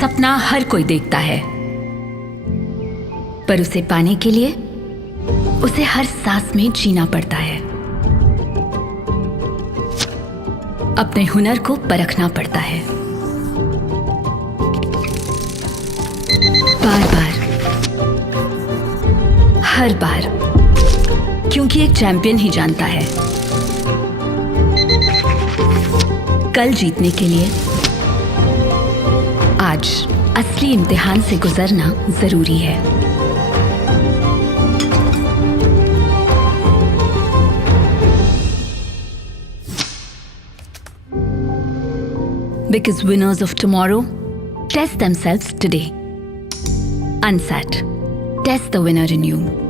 सपना हर कोई देखता है, पर उसे पाने के लिए उसे हर सांस में जीना पड़ता है। अपने हुनर को परखना पड़ता है, बार बार, हर बार, क्योंकि एक चैंपियन ही जानता है कल जीतने के लिए आज असली इम्तिहान से गुजरना जरूरी है। Because winners of tomorrow test themselves today. UNSAT. Test the winner in you.